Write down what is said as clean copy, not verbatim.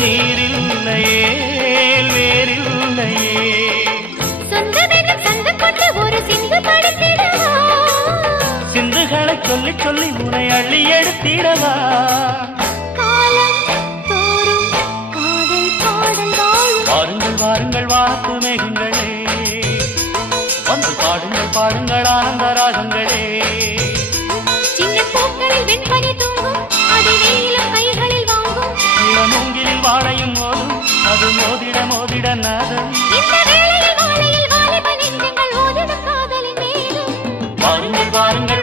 நீரில்லையே வேறில்லையே சொந்தமெனும் சங்கு கொண்டு ஒரு சிந்து படுத்திடவா சிந்துகளை சொல்லி சொல்லி உனை அள்ளி எடுத்திடவா காலம் தோறும் காதல் பாடல் வாழும் வாருங்கள் வாருங்கள் வாக்கு மேகங்களே வந்து பாடுங்கள் பாடுங்கள் ஆனந்த ராகங்களே சின்ன பூக்களில் வெண்பனி தூங்கும்